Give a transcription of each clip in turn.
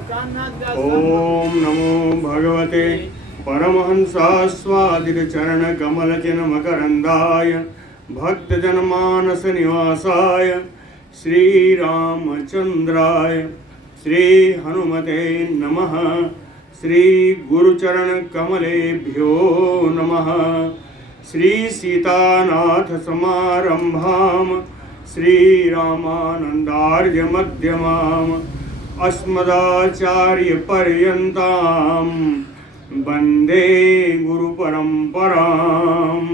ओम नमो भगवते परमहंसास्वादितचरणकमलचिन्मकरन्दाय भक्तजनमानसनिवासाय श्रीरामचन्द्राय श्रीहनुमते नमः। श्रीगुरुचरणकमलेभ्यो नमः। श्रीसीतानाथसमारम्भां श्रीरामानन्दार्यमध्यमाम् अस्मदाचार्यपर्यन्तां वन्दे गुरुपरम्पराम्।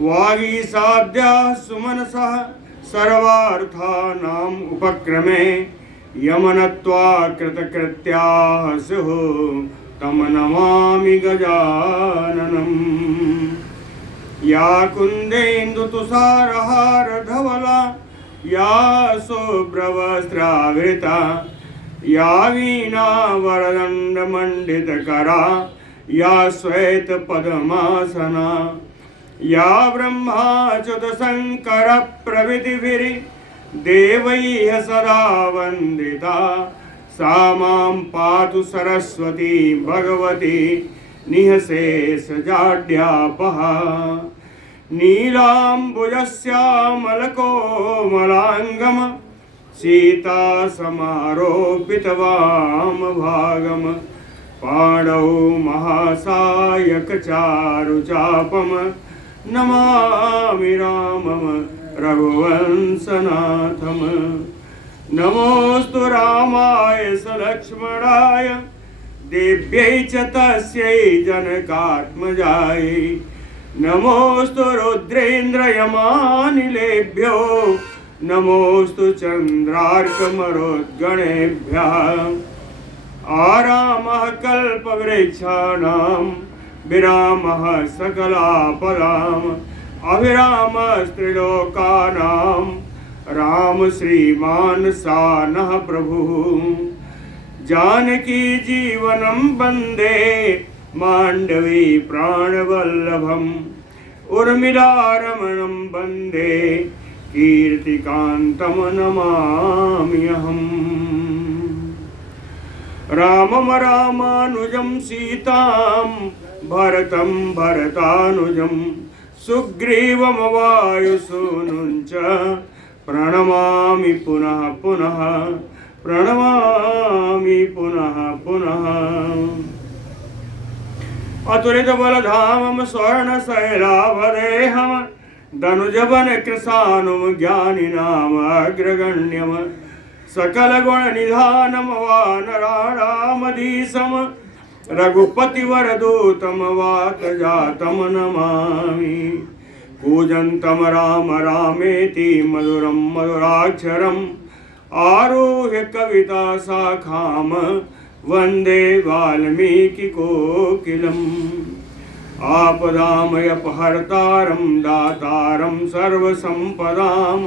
वागीसाद्याः सुमनसः सर्वार्थानाम् उपक्रमे यमनत्वा कृतकृत्याः स्युः तं नमामि गजाननम्। या कुन्देन्दुतुषारहारधवला या शुभ्रवस्त्रावृता या वीणावरदण्डमण्डितकरा या श्वेतपद्मासना या ब्रह्माच्युतशङ्करप्रभृतिभिर्देवैः सदा वन्दिता सा मां पातु सरस्वती भगवती निःशेषजाड्यापहा। नीलाम्बुजश्यामलकोमलाङ्गम् सीतासमारोपितवामभागम् पाणौ महासायकचारुचापम् नमामि रामम् रघुवंशनाथम्। नमोऽस्तु रामाय सलक्ष्मणाय देव्यै च तस्यै जनकात्मजायै। नमोऽस्तु रुद्रेन्द्रयमानिलेभ्यो नमोऽस्तु चन्द्रार्कमरुद्गणेभ्यः। आरामः कल्पवृक्षाणां विरामः सकलापदाम् अभिरामस्त्रिलोकानां राम श्रीमान् सानः प्रभुः। जानकी जीवनं वन्दे माण्डवी प्राणवल्लभम् उर्मिलारमणं वन्दे कीर्तिकान्तं नमाम्यहम्। रामं रामानुजं सीतां भरतं भरतानुजं सुग्रीवं वायुसूनुं च प्रणमामि पुनः पुनः प्रणमामि पुनः पुनः। अतुलितबलधामं स्वर्णशैलावदेहं दनुजवनकृशानुं ज्ञानिनामग्रगण्यं सकलगुणनिधानं वानराणामधीशं रघुपतिवरदूतं वातजातं नमामि। कूजन्तं राम रामेति मधुरं मधुराक्षरम् आरुह्य कविता शाखां वन्दे वाल्मीकिकोकिलम्। आपदामयपहर्तारं दातारं सर्वसम्पदां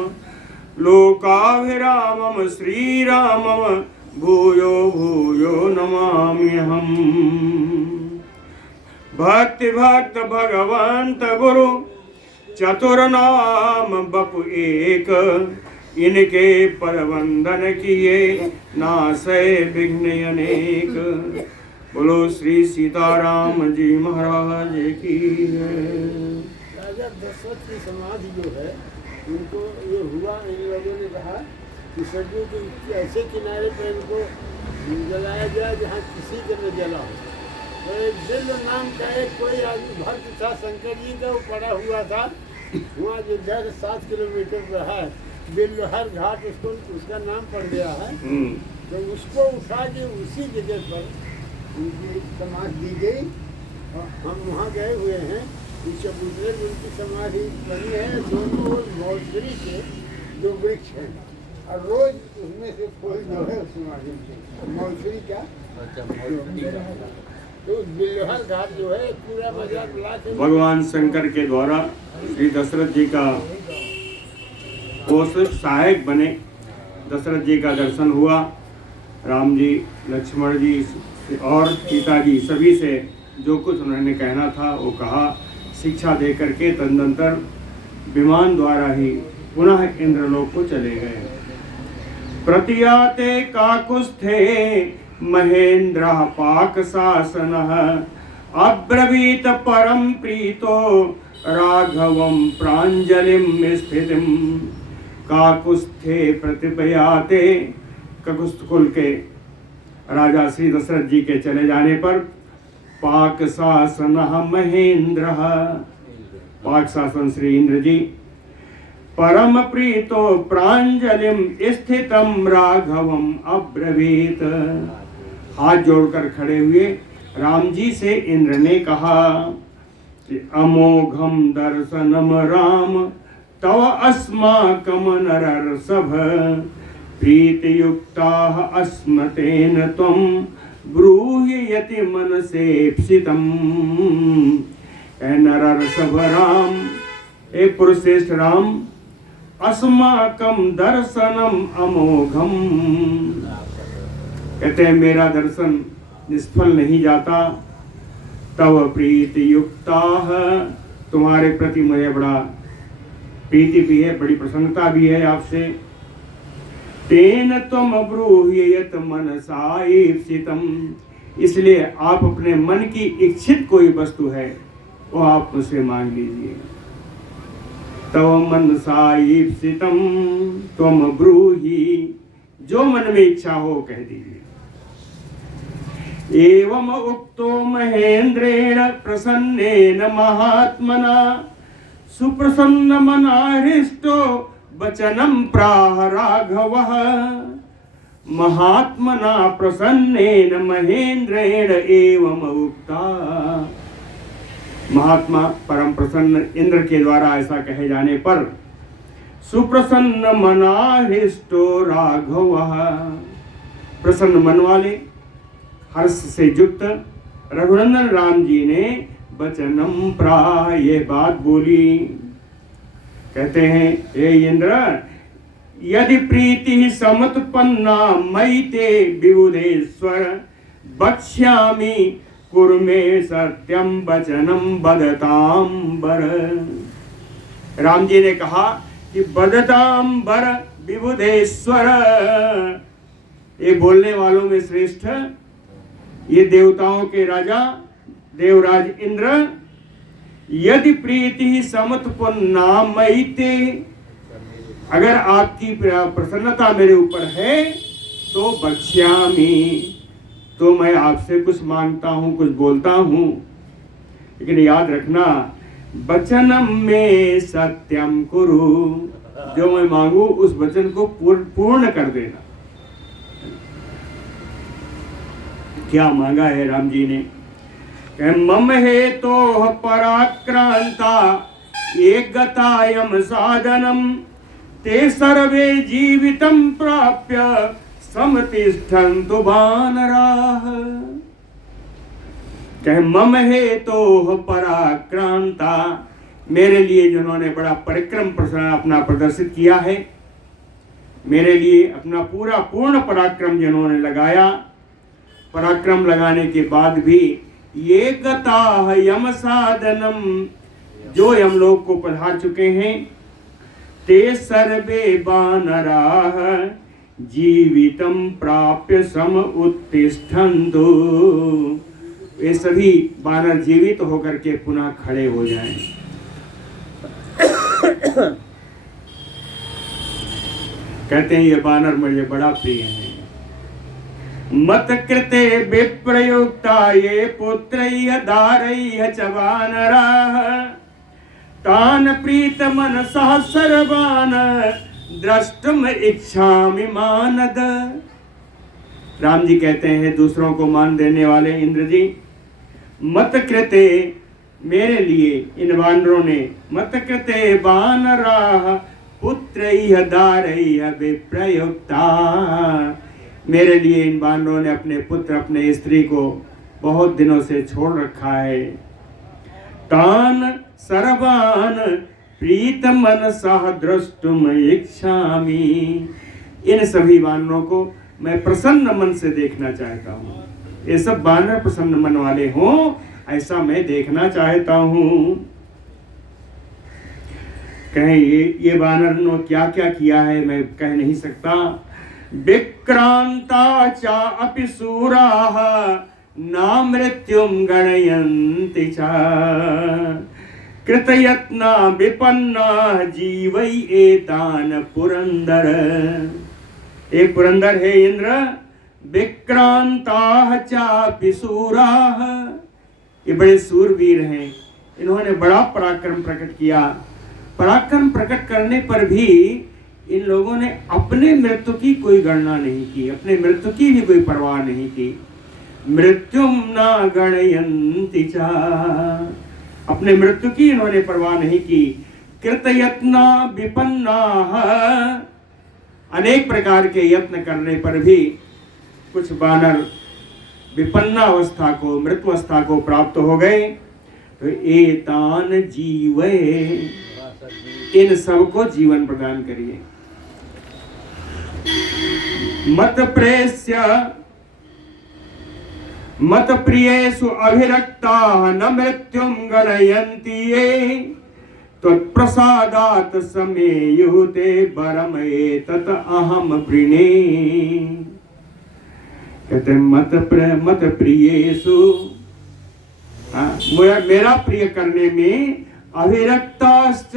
लोकाभिरामं श्रीरामं भूयो भूयो नमाम्यहम्। भक्तिभक्त भगवन्त गुरु चतुर्नाम बपु एक इनके पद वंदन किए नासै विघ्न अनेक। बोलो श्री सीताराम जी महाराज की राजा दशरथ की समाधि जो है उनको ये हुआ, इन लोगों ने कहा कि सरयू के ऐसे किनारे पर इनको जलाया जाए जहाँ किसी का न जला हो। तो एक दिल नाम का एक कोई आदमी भक्त था शंकर जी का, वो पड़ा हुआ था वहाँ अयोध्या से 7 किलोमीटर पर है बेलहर घाट, उसका नाम पड़ गया है। तो उसको उठा के उसी जगह पर उनकी समाधि दी गई और हम वहाँ गए हुए हैं। इस चबूतरे में उनकी समाधि बनी है। दोनों ओर मौसरी के 2 वृक्ष हैं और रोज उसमें से फूल जो है समाधि मौसरी का तो बेलहर घाट जो है पूरा बाजार बुला के भगवान शंकर के द्वारा श्री दशरथ जी का वो सिर्फ सहायक बने। दशरथ जी का दर्शन हुआ। राम जी, लक्ष्मण जी और सीता जी सभी से जो कुछ उन्होंने कहना था वो कहा। शिक्षा दे करके तदनंतर विमान द्वारा ही पुनः इंद्रलोक को चले गए। प्रतियाते काकुस्थे महेन्द्रः पाकशासनः अब्रवीत परम प्रीतो राघवं प्राञ्जलिं स्थितिं काकुस्थे प्रतिपयाते। काकुस्थ कुल के राजा श्री दशरथ जी के चले जाने पर पाक शासन महेंद्र, पाक शासन श्री इंद्र जी, परम प्रीतो प्रांजलिम स्थितम राघवम अब्रवीत, हाथ जोड़कर खड़े हुए राम जी से इंद्र ने कहा कि अमोघम दर्शनम राम तव अस्माकं नरर्षभ प्रीतियुक्ताः अस्मतेन त्वं ब्रूहि यति मनसेप्सितम्। नरर्षभ राम, एक पुरुष श्रेष्ठ राम, अस्माकं दर्शनम अमोघम, कहते हैं मेरा दर्शन निष्फल नहीं जाता। तव प्रीति युक्ताः, तुम्हारे प्रति मुझे बड़ा प्रीति भी है, बड़ी प्रसन्नता भी है आपसे। तेन त्वम ब्रूहि यत मनसा ईप्सितम्, इसलिए आप अपने मन की इच्छित कोई वस्तु है वो आप मुझसे मांग लीजिए। तव मनसा ईप्सितम् त्वम ब्रूहि, जो मन में इच्छा हो कह दीजिए। एवं उक्तो महेंद्रेण प्रसन्नेन महात्मना सुप्रसन्न मना हृष्टो वचनम प्राह राघवः। महात्मना प्रसन्नेन महेंद्रेण एवं उक्ता, महात्मा परम प्रसन्न इंद्र के द्वारा ऐसा कहे जाने पर सुप्रसन्न मना हृष्टो राघवः, प्रसन्न मन वाले हर्ष से युक्त रघुनंदन राम जी ने वचनम प्राह, ये बात बोली। कहते हैं हे इंद्र, यदि प्रीति समुत्पन्ना मयि ते विबुधेश्वर वक्ष्यामि कुर्मे सत्यम वचनम बदतांबर। राम जी ने कहा कि बदतांबर विबुधेश्वर, ये बोलने वालों में श्रेष्ठ, ये देवताओं के राजा देवराज इंद्र, यदि प्रीति समुत्पन्ना मयि ते, अगर आपकी प्रसन्नता मेरे ऊपर है तो वक्ष्यामि, तो मैं आपसे कुछ मांगता हूँ, कुछ बोलता हूँ, लेकिन याद रखना वचनम में सत्यम कुरु, जो मैं मांगू उस वचन को पूर्ण कर देना। क्या मांगा है राम जी ने? मम हेतो पराक्रांता एक गतायम साधनम ते सर्वे जीवितं प्राप्य समतिष्ठन्तु वानराः। कहे मम हेतो पराक्रांता, मेरे लिए जिन्होंने बड़ा परिक्रम अपना प्रदर्शित किया है, मेरे लिए अपना पूर्ण पराक्रम जिन्होंने लगाया, पराक्रम लगाने के बाद भी ये गता यम साधनम, जो यमलोक को पधार चुके हैं, ते सर्वे वानराः जीवितम प्राप्य सम उत्तिष्ठन्तु, ये सभी वानर जीवित होकर के पुनः खड़े हो जाएं। कहते हैं ये वानर मुझे बड़ा प्रिय है। मत कृते विप्रयुक्ता ये पुत्रैः दारैः च वानराः तान प्रीत मनसः सर्वान् द्रष्टुम इच्छामि मानद। राम जी कहते हैं दूसरों को मान देने वाले इंद्र जी, मत कृते, मेरे लिए इन वानरों ने, मत कृते वानराः पुत्रैः दारैः विप्रयुक्ता, मेरे लिए इन वानरों ने अपने पुत्र अपने स्त्री को बहुत दिनों से छोड़ रखा है। तान सर्वान प्रीत मनसः द्रष्टुम इच्छामि, इन सभी वानरों को मैं प्रसन्न मन से देखना चाहता हूँ। ये सब वानर प्रसन्न मन वाले हों ऐसा मैं देखना चाहता हूँ। कहें ये वानर ने क्या क्या किया है मैं कह नहीं सकता। विक्रांता चा अपि सूराः न मृत्युं गणयन्ति च कृतयत्ना विपन्ना जीवै एतान पुरंदर। एक पुरंदर है इंद्र, विक्रांता चापि सूराः, ये बड़े सूरवीर हैं, इन्होंने बड़ा पराक्रम प्रकट किया। पराक्रम प्रकट करने पर भी इन लोगों ने अपने मृत्यु की कोई गणना नहीं की, अपने मृत्यु की भी कोई परवाह नहीं की। मृत्युम न गणयन्ति च, अपने मृत्यु की इन्होंने परवाह नहीं की। कृतयत्ना विपन्नाः, अनेक प्रकार के यत्न करने पर भी कुछ वानर विपन्ना अवस्था को, मृत्यु अवस्था को प्राप्त हो गए। तो एतान जीवे, इन सबको जीवन प्रदान करिए। मत प्रेस्य मत प्रियेषु अभिरक्ता न मृत्युं गणयन्ति ये त्वत्प्रसादात् समेयुते वरम एतत् अहम वृणे। कहते मत प्रियेषु, मेरा प्रिय करने में अभिरक्ताश्च,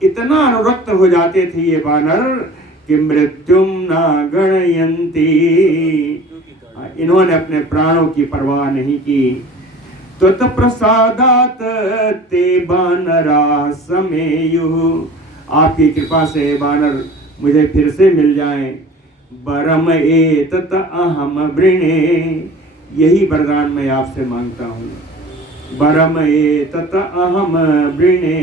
इतना अनुरक्त हो जाते थे ये वानर कि मृत्युम न गणयन्ति, इन्होंने अपने प्राणों की परवाह नहीं की। त्वत्प्रसादात् ते वानरा समेयुः, आपकी कृपा से वानर मुझे फिर से मिल जाएं। वरम एतत् अहम वृणे, यही वरदान मैं आपसे मांगता हूँ। वरम एतत् अहम वृणे,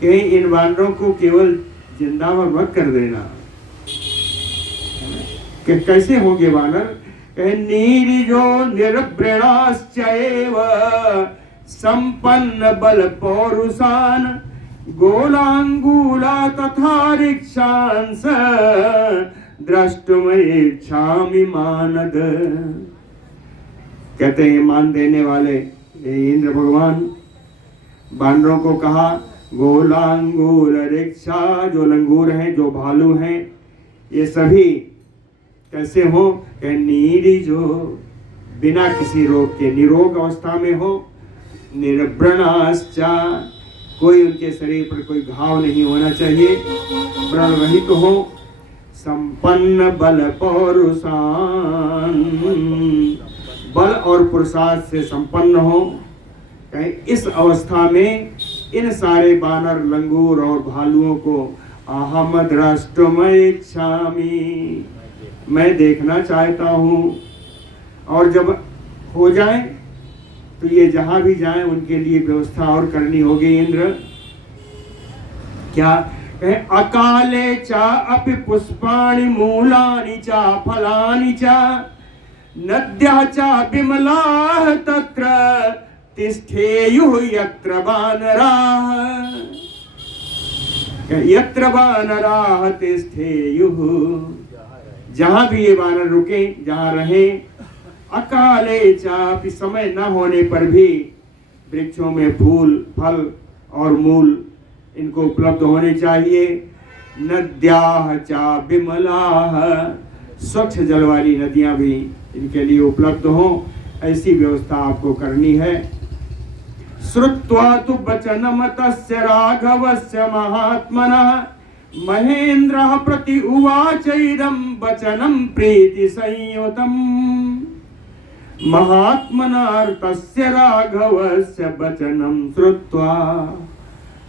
कहीं इन वानरों को केवल जिंदा मत कर देना। कि कैसे होंगे वानर? कहे नीरिजो निर्वृणाश्चैव संपन्न बल पौरुषान गोलांगूला तथा रिक्षांस द्रष्टुमिच्छामि मानद। कहते हैं मान देने वाले इंद्र भगवान वानरों को कहा, गोलांगूर रिक्षा, जो लंगूर हैं, जो भालू हैं, ये सभी कैसे हो? नीरिजो, बिना किसी रोग के, निरोग अवस्था में हो। निर्व्रणाश्चा, कोई उनके शरीर पर कोई घाव नहीं होना चाहिए, व्रण रहित तो हो। संपन्न बल पौरुषान, बल और पुरुषार्थ से संपन्न हो। इस अवस्था में इन सारे बानर, लंगूर और भालुओं को अहम द्रष्टुमिच्छामि, मैं देखना चाहता हूँ। और जब हो जाए तो ये जहाँ भी जाएं उनके लिए व्यवस्था और करनी होगी। इंद्र क्या कहे? अकाले चा अपि पुष्पाणि मूलानि चा फलानि चा नद्यः चा विमलाः तत्र तिष्ठेयुः यत्र वानराः। यत्र वानराः तिष्ठेयुः, जहाँ भी ये वानर रुके, जहाँ रहे। अकाले चापि, समय न होने पर भी वृक्षों में फूल, फल और मूल इनको उपलब्ध होने चाहिए। नद्याः चा विमलाः, स्वच्छ जल वाली नदियाँ भी इनके लिए उपलब्ध हों, ऐसी व्यवस्था आपको करनी है। श्रुत्वा तु वचनम तस्य राघवस्य महात्मनः महेन्द्रः प्रति उवाचैदं वचनं प्रीति संयुतम्। महात्मनार्तस्य राघवस्य वचनं श्रुत्वा,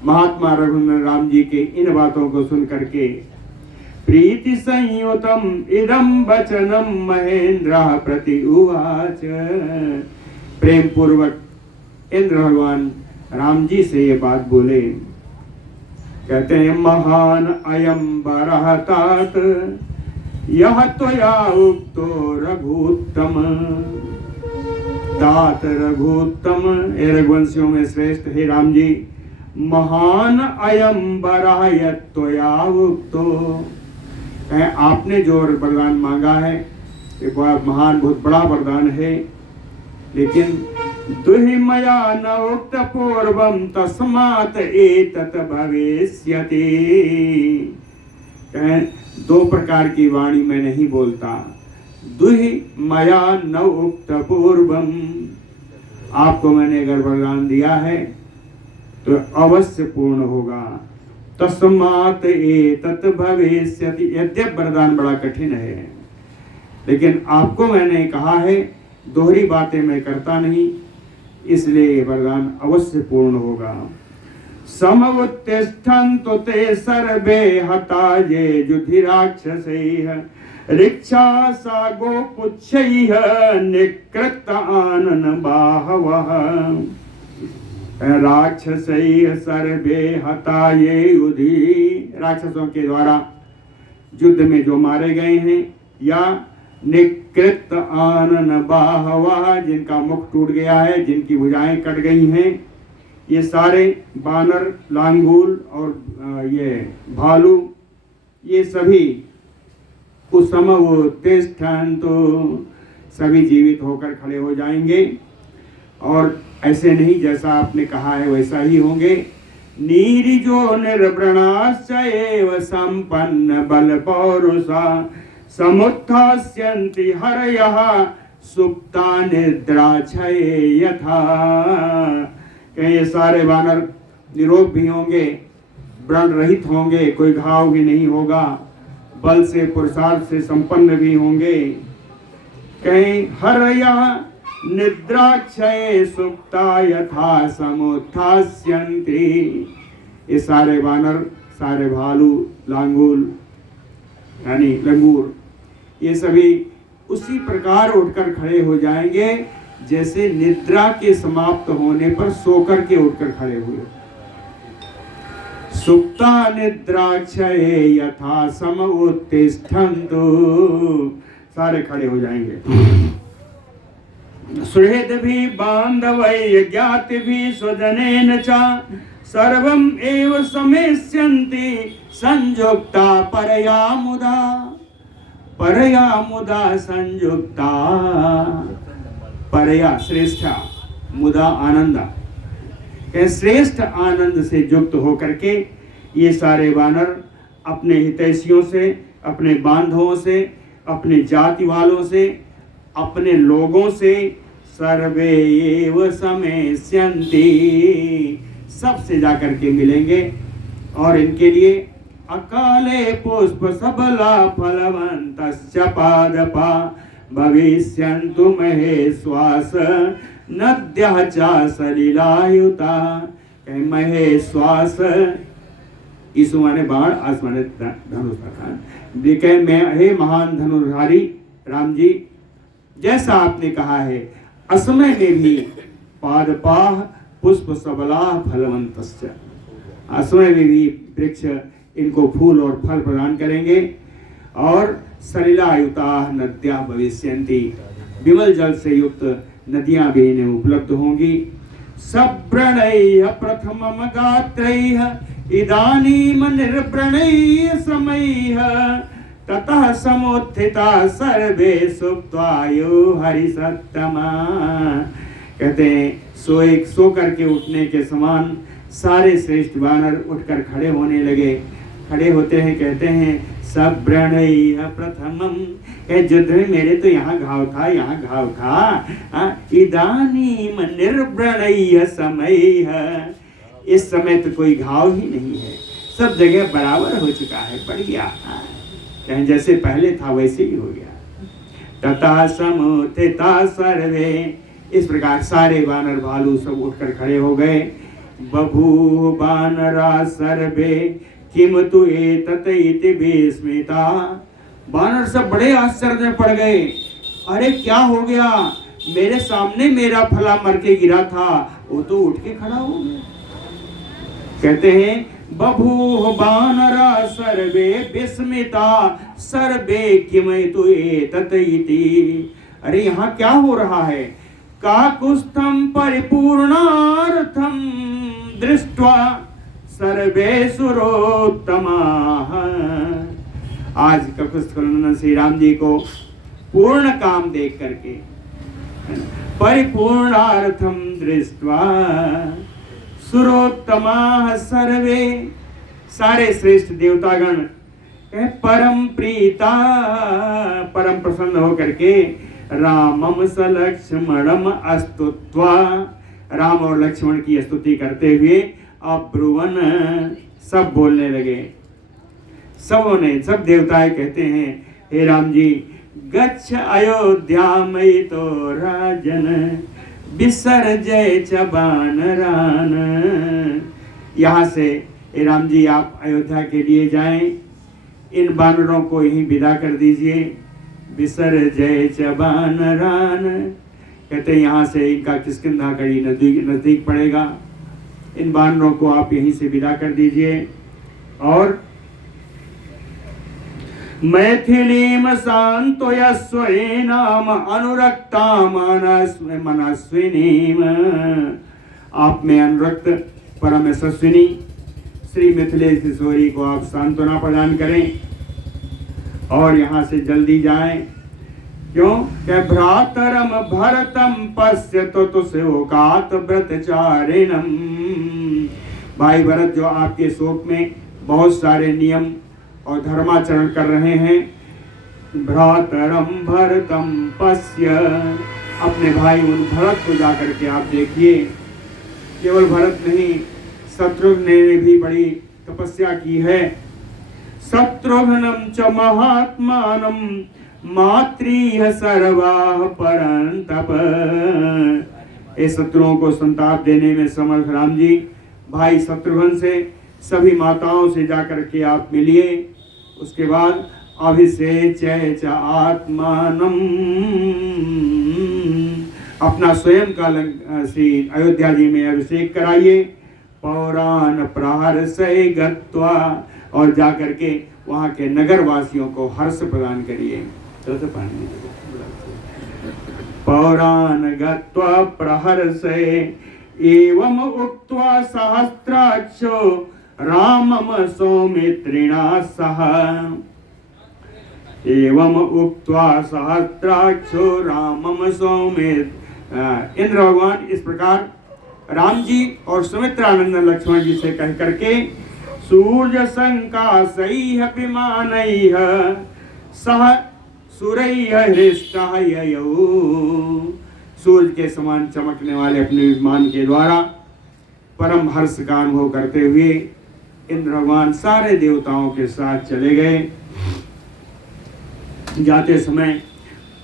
महात्मा रघुनाथ राम जी के इन बातों को सुन करके प्रीति संयुतम इदं वचनम महेन्द्रः प्रति उवाच, प्रेम पूर्वक इंद्र भगवान राम जी से ये बात बोले। कहते हैं महान अयम वरः तात यह त्वया उक्तो रघुत्तम। तात रघुत्तम, हे रघुवंशियों में श्रेष्ठ हे राम जी, महान अयम वरः यत् त्वया उक्तो, आपने जो वरदान मांगा है ये बहुत महान, बहुत बड़ा वरदान है। लेकिन दुहि मया न उक्त पूर्वम तस्मात् एतत् भविष्यति। कहें दो प्रकार की वाणी मैं नहीं बोलता। दुहि मया न उक्त पूर्वम, आपको मैंने अगर वरदान दिया है तो अवश्य पूर्ण होगा। तस्मात् एतत् भविष्यति, यद्यप वरदान बड़ा कठिन है लेकिन आपको मैंने कहा है, दोहरी बातें मैं करता नहीं, इसलिए वरदान अवश्य पूर्ण होगा। समवुत्तिष्ठन्तु ते सर्वे हता ये युधिराक्षसैः, ऋक्षासा गोपुच्छैः निकृत आनन बाहवः। राक्षसैः सर्वे हता ये युधि, राक्षसों के द्वारा युद्ध में जो मारे गए हैं, या निकृत आनन बाहवः, जिनका मुख टूट गया है, जिनकी भुजाएं कट गई हैं, ये सारे बानर, लांगूल और ये भालू, ये सभी समवुत्तिष्ठन्तु, सभी जीवित होकर खड़े हो जाएंगे। और ऐसे नहीं जैसा आपने कहा है वैसा ही होंगे। नीरिजो निर्वृणाश्च एव संपन्न बल पौरुषा, समुत्थास्यन्ति हरयः सुप्ता निद्राक्षये यथा। कहीं ये सारे वानर निरोग भी होंगे, व्रण रहित होंगे, कोई घाव भी नहीं होगा, बल से पुरुषार्थ से संपन्न भी होंगे। कहीं हरयः निद्राक्षये सुप्ता यथा समुत्थास्यन्ति, ये सारे वानर, सारे भालू, लांगूल यानी लंगूर, ये सभी उसी प्रकार उठकर खड़े हो जाएंगे जैसे निद्रा के समाप्त होने पर सोकर के उठकर खड़े हुए। सुप्ता निद्राक्षये यथा समवुत्तिष्ठन्तु, सारे खड़े हो जाएंगे। सुहृद भी बांधवै ज्ञाति भी स्वजनेन च, सर्वम एव समेष्यन्ति संयुक्ता परया मुदा, परया मुदा संयुक्ता। परया श्रेष्ठा, मुदा आनंदा, श्रेष्ठ आनंद से युक्त होकर के ये सारे वानर अपने हितैषियों से, अपने बांधवों से, अपने जाति वालों से, अपने लोगों से सर्वे एव समेष्यन्ति, सबसे जाकर के मिलेंगे और इनके लिए अकाले पुष्प सबला फलवन्तश्च पादपा भविष्यन्तु महेश्वास नद्यः च सलिलायुता। कहीं महेश्वास, इस माने बाण, आस माने धनुष रखा। कहे मैं, हे महान धनुर्धारी राम जी, जैसा आपने कहा है, असमय में भी पादपाः पुष्प सबलाः फलवन्तश्च, असमय में भी वृक्ष इनको फूल और फल प्रदान करेंगे। और सलिलायुताः नद्याः भविष्यन्ति, विमल जल से युक्त नदियां भी इन्हें उपलब्ध होंगी। सव्रणैः प्रथमम गात्रैः इदानीम निर्व्रणैः समैः, ततः समुत्थिता सर्वे सुप्त्वायु हरिसत्तमा। कहते हैं सो करके उठने के समान सारे श्रेष्ठ वानर उठकर खड़े होने लगे। खड़े होते हैं, कहते हैं सब व्रणैः प्रथमम, युद्ध में मेरे तो यहाँ घाव था, यहाँ घाव था, इदानीम निर्व्रणैः समैः, इस समय तो कोई घाव ही नहीं है, सब जगह बराबर हो चुका है, बढ़िया, कहीं जैसे पहले था वैसे ही हो गया। तथा समुत्थिता सर्वे, इस प्रकार सारे वानर भालू सब उठकर खड़े हो गए। बभूव वानरा सर्वे किम तु एतत् इति विस्मिता, वानर सब बड़े आश्चर्य में पड़ गए। अरे क्या हो गया, मेरे सामने मेरा फला मर के गिरा था, वो तो उठ के खड़ा हो गया। कहते हैं बभूव वानरा सर्वे विस्मिता सर्वे किमतु एतत् इति, अरे यहाँ क्या हो रहा है। काकुत्स्थं परिपूर्णार्थं दृष्ट्वा सर्वे सुरोत्तमाः, आज काकुत्स्थ श्री राम जी को पूर्ण काम देख करके, परिपूर्णार्थं दृष्ट्वा सुरोत्तमाः सर्वे, सारे श्रेष्ठ देवतागण कहे परम प्रीता, परम प्रसन्न होकर के रामम स लक्ष्मणम अस्तुत्वा, राम और लक्ष्मण की स्तुति करते हुए अब्रुवन, सब बोलने लगे। सबों ने, सब देवताएं कहते हैं हे राम जी, गच्छ अयोध्या मई तो राजन विसर्जय च बानरान। यहाँ से हे राम जी आप अयोध्या के लिए जाएं, इन बानरों को यहीं विदा कर दीजिए। विसर्जय च बानरान, कहते हैं यहाँ से इनका किष्किंधा-गढ़ी नजदीक पड़ेगा, इन बानरों को आप यहीं से विदा कर दीजिए। और मैथिलीम सांत्वयस्वे नाम अनुरक्ता मनस्विनीम, आप में अनुरक्त परम यशस्विनी श्री मिथिलेश किशोरी को आप सांत्वना प्रदान करें और यहाँ से जल्दी जाएं। क्यों? क्या भ्रातरम भरतम पश्यतो तो सेवकात व्रतचारिणम, भाई भरत जो आपके शोक में बहुत सारे नियम और धर्माचरण कर रहे हैं। भ्रातरम भरतम पश्य, अपने भाई उन भरत को जाकर के आप देखिए। केवल भरत नहीं, शत्रुघ्न ने भी बड़ी तपस्या की है। शत्रुघ्नम च महात्मानम मातृह सर्वाः परंतप, इस शत्रुओं को संताप देने में समर्थ राम जी, भाई शत्रुघ्न से सभी माताओं से जाकर के आप मिलिए। उसके बाद अभिषेचय च आत्मानम, अपना स्वयं का श्री अयोध्या जी में अभिषेक कराइए। पौराण प्रहर से गत्वा, और जाकर के वहाँ के नगर वासियों को हर्ष प्रदान करिए। पौराण गत्वा प्रहर से एवं उक्त्वा सहस्राक्षो रामम सौमित्रिणा सह, एवं उक्त्वा सहस्राक्षो रामम सौमित्र। इंद्र भगवान इस प्रकार राम जी और सुमित्रानंदन लक्ष्मण जी से कह करके सूर्य संकाशैः विमानैः सह सुरैः हृष्टः ययौ, सूर्य के समान चमकने वाले अपने विमान के द्वारा परम हर्ष का अनुभव करते हुए इंद्र भगवान सारे देवताओं के साथ चले गए। जाते समय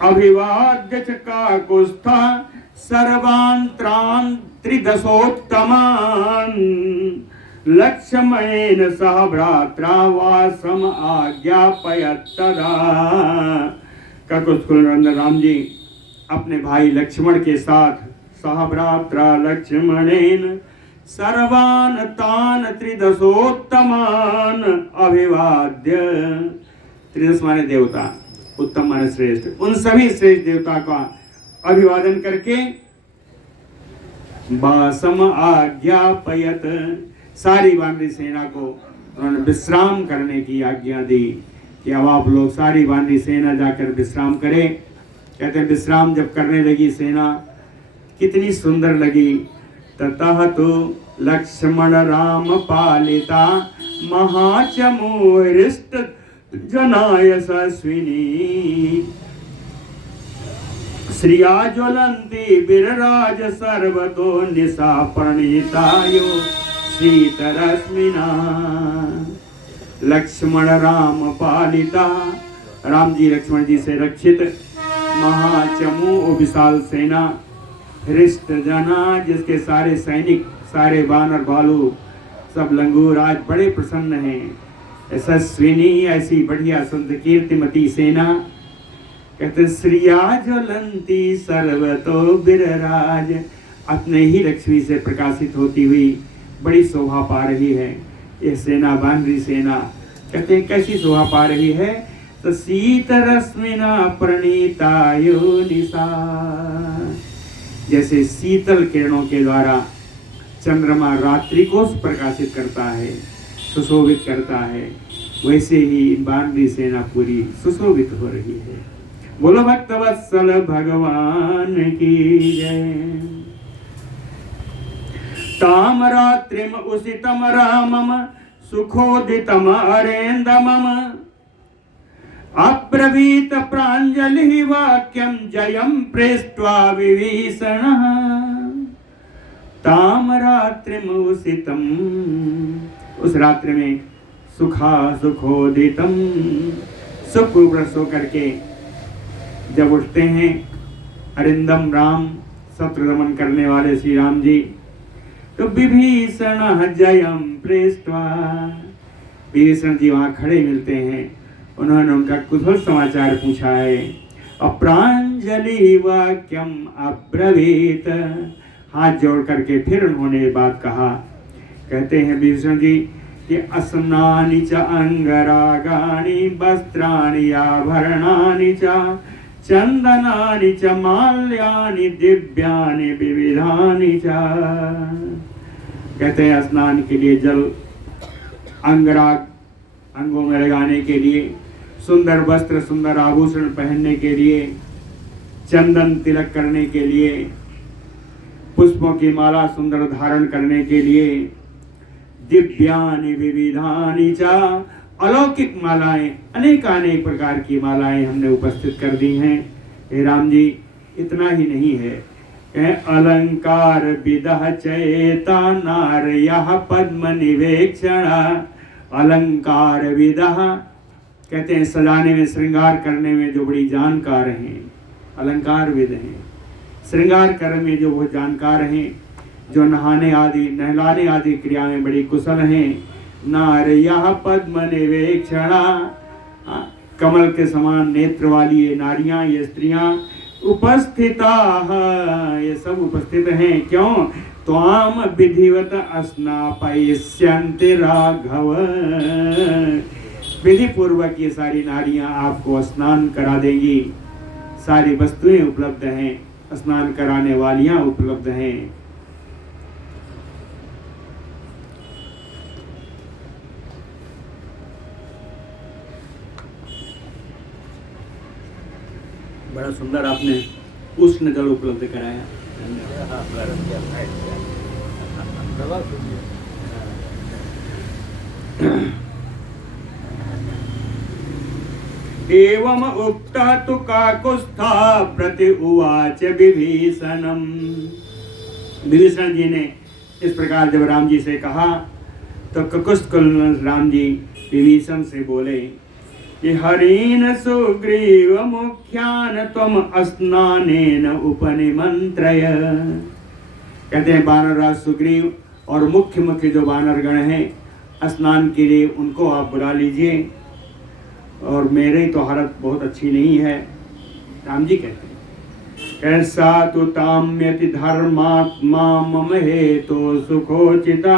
अभिवाद्य च काकुत्स्थः सर्वान् त्रिदशोत्तमान् लक्ष्मणेन सह भ्रात्रा वासम आज्ञापयत् तदा। काकुत्स्थनंदन राम जी अपने भाई लक्ष्मण के साथ सह भ्रात्रा लक्ष्मणेन सर्वान् तान् त्रिदशोत्तमान् अभिवाद्य, त्रिदश माने देवता, उत्तम माने श्रेष्ठ, उन सभी श्रेष्ठ देवता का अभिवादन करके वासम आज्ञापयत, सारी वानरी सेना को उन्होंने विश्राम करने की आज्ञा दी कि अब आप लोग सारी वानरी सेना जाकर विश्राम करें। कहते हैं विश्राम जब करने लगी सेना, कितनी सुंदर लगी। ततः तो लक्ष्मण राम पालिता महाचमोहृष्ट जनाय सस्विनी, श्रिया ज्वलंती विरराज सर्वतो निशा प्रणीतायो शीतरश्मिना। लक्ष्मण राम पालिता, राम जी लक्ष्मण जी से रक्षित, महाचमू विशाल सेना, हृष्ट जना जिसके सारे सैनिक, सारे बानर भालू, सब लंगूर आज बड़े प्रसन्न हैं। यशस्विनी, ऐसी बढ़िया संत कीर्तिमती सेना। कहते श्रिया ज्वलंती सर्वतो विरराज, अपने ही लक्ष्मी से प्रकाशित होती हुई बड़ी शोभा पा रही है यह सेना, बानरी सेना। कहते हैं कैसी शोभा पा रही है? तो शीतरश्मिना प्रणीतायो निशा, जैसे शीतल किरणों के द्वारा चंद्रमा रात्रि को प्रकाशित करता है, सुशोभित करता है, वैसे ही बानरी सेना पूरी सुशोभित हो रही है। बोलो भक्तवत्सल भगवान की जय। ताम रात्रिम उसितम रामम सुखोदितम अरेंदमम अब्रवीत प्राञ्जलिः वाक्यं जयं प्रेष्ट्वा विभीषणः तामरात्रिमुसितम्। उस रात्रि में सुखोदितम, सुख प्रसव होकर के जब उठते हैं अरिंदम राम, शत्रु दमन करने वाले श्री राम जी, तो विभीषण जयम प्रेष्ट्वा, विभीषण जी वहाँ खड़े मिलते हैं। उन्होंने उनका कुशल समाचार पूछा है। अप्रांजलि वाक्यम अब्रवीत, हाथ जोड़ करके फिर उन्होंने बात कहा। कहते हैं विभीषण जी कि अस्नानि च अंगरागानि वस्त्राणि आभरणानि च चंदनानि च माल्यानि दिव्यानि विविधानि च। कहते हैं स्नान के लिए जल, अंगराग अंगों में लगाने के लिए, सुंदर वस्त्र सुंदर आभूषण पहनने के लिए, चंदन तिलक करने के लिए, पुष्पों की माला सुंदर धारण करने के लिए, दिव्यानि विविधानि च, अलौकिक मालाएं, अनेक प्रकार की मालाएं हमने उपस्थित कर दी हैं। हे राम जी, इतना ही नहीं है, अलंकार विदः चेता नार्यः पद्म निवेक्षण। अलंकार विदः कहते हैं सजाने में, श्रृंगार करने में जो बड़ी जानकार हैं, अलंकार विद हैं। श्रृंगार करने में जो वो जानकार हैं, जो नहाने आदि नहलाने आदि क्रिया में बड़ी कुशल हैं। नार्यः पद्म निवेक्षणा, कमल के समान नेत्र वाली ये नारियां, ये स्त्रियां उपस्थिता, ये सब उपस्थित हैं। क्यों? त्वाम विधिवत स्नापयिष्यन्ति राघव, विधि पूर्वक ये सारी नारियां आपको स्नान करा देंगी। सारी वस्तुएं उपलब्ध हैं, स्नान कराने वालियां उपलब्ध हैं। बड़ा सुंदर आपने उष्ण जल उपलब्ध कराया। एवं उक्ता तु काकुत्स्था प्रति उवाच विभीषणम्। विभीषण जी ने इस प्रकार जब राम जी से कहा तो काकुत्स्थ राम जी विभीषण से बोले कि हरीन सुग्रीव मुख्यान त्वम स्नानेन उपनिमंत्रय। कहते हैं वानरराज सुग्रीव और मुख्य जो वानरगण हैं, स्नान के लिए उनको आप बुला लीजिए। और मेरी तो हालत बहुत अच्छी नहीं है। राम जी कहते हैं कैसा तो ताम्यति धर्मात्मा मम हेतो सुखोचिता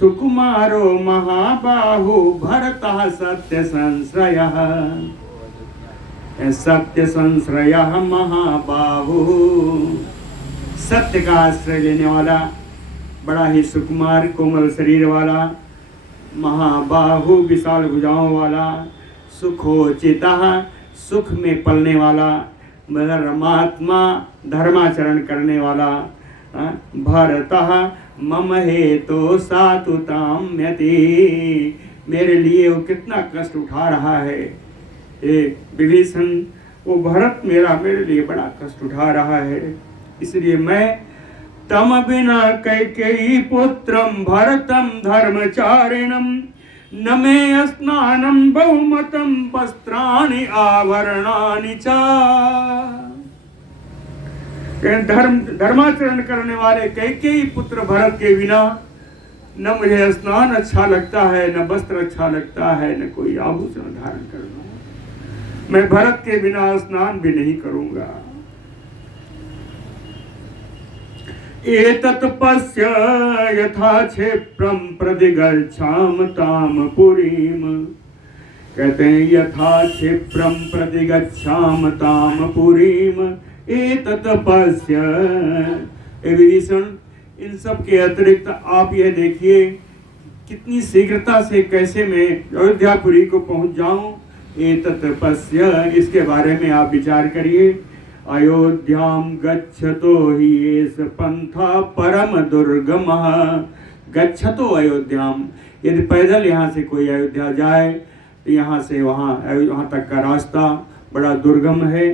सुकुमारो महाबाहु भरतः सत्य संश्रयः। सत्य संश्रयः महाबाहु, सत्य का आश्रय लेने वाला, बड़ा ही सुकुमार कोमल शरीर वाला, महाबाहु विशाल भुजाओं वाला, सुखोचितः सुख में पलने वाला, धर्मात्मा धर्माचरण करने वाला, भरतः मम हेतो सातु ताम्यति, मेरे लिए वो कितना कष्ट उठा रहा है। ये विभीषण, वो भरत मेरे लिए बड़ा कष्ट उठा रहा है। इसलिए मैं तम बिना कैकेयी पुत्रम भरतम धर्मचारिणम न मे स्नानं बहुमतं वस्त्राणि आभरणानि च। धर्माचरण करने वाले कैकेयी पुत्र भरत के बिना न मुझे स्नान अच्छा लगता है, न वस्त्र अच्छा लगता है, न कोई आभूषण धारण करना। मैं भरत के बिना स्नान भी नहीं करूंगा। एतत् पश्य यथा क्षिप्रं प्रतिगच्छाम ताम पुरीम। कहते हैं यथा क्षिप्रं प्रतिगच्छाम ताम पुरीम एतत् पश्य। विभीषण, इन सब के अतिरिक्त आप यह देखिए कितनी शीघ्रता से कैसे मैं अयोध्यापुरी को पहुंच जाऊं। एतत् पश्य, इसके बारे में आप विचार करिए। अयोध्यां गच्छतो हि एष पंथा परम दुर्गमः। गच्छतो अयोध्यां, यदि पैदल यहाँ से कोई अयोध्या जाए तो यहाँ से वहाँ तक का रास्ता बड़ा दुर्गम है।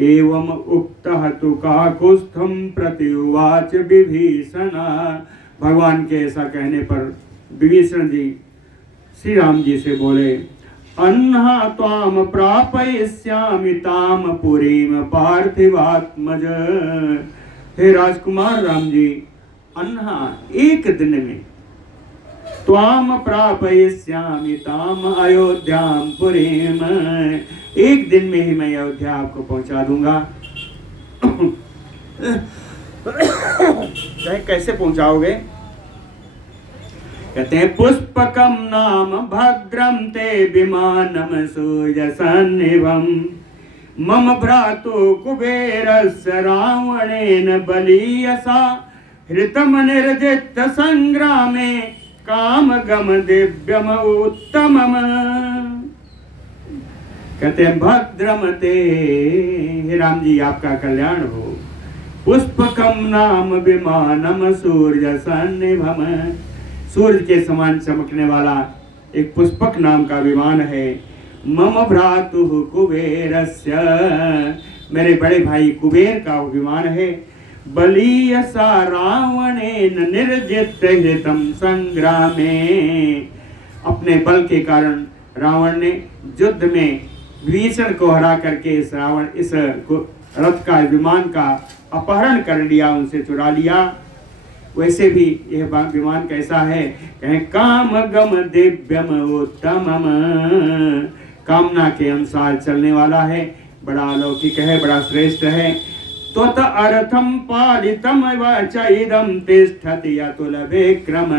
एवं उक्तः तु काकुत्स्थं प्रत्युवाच विभीषण। भगवान के ऐसा कहने पर विभीषण जी श्री राम जी से बोले, अन्हा त्वाम प्रापयिष्यामि ताम पुरीम पार्थिवात्मज। हे राजकुमार राम जी, अन्हा एक दिन में, त्वाम प्रापयिष्यामि ताम अयोध्याम पुरीम, एक दिन में ही मैं अयोध्या आपको पहुंचा दूंगा। कैसे पहुंचाओगे? कहते हैं पुष्पकम नाम भद्रम ते विमानम सूर्यसन्निभम मम भ्रातु कुबेरस्य रावणेन बलीयसा हृतम निर्जित संग्रामे कामगम दिव्यम उत्तमम। कहते हैं भद्रम ते, हे राम जी आपका कल्याण हो। पुष्पकम नाम विमानम सूर्य सन्निभम, सूर्य के समान चमकने वाला एक पुष्पक नाम का विमान है। मम भ्रातु कुबेरस्य, मेरे बड़े भाई कुबेर का विमान है। बलीयसा रावणेन निर्जित हृतम संग्रामे, अपने बल के कारण रावण ने युद्ध में विभीषण को हरा करके इस रथ का विमान का अपहरण कर लिया, उनसे चुरा लिया। वैसे भी यह विमान कैसा है? कहें काम गम दिव्यम उत्तमम, कामना के अनुसार चलने वाला है, बड़ा अलौकिक है, बड़ा श्रेष्ठ है। त्वत अर्थम पालितम वचइदम तिष्ठति अतुल विक्रम।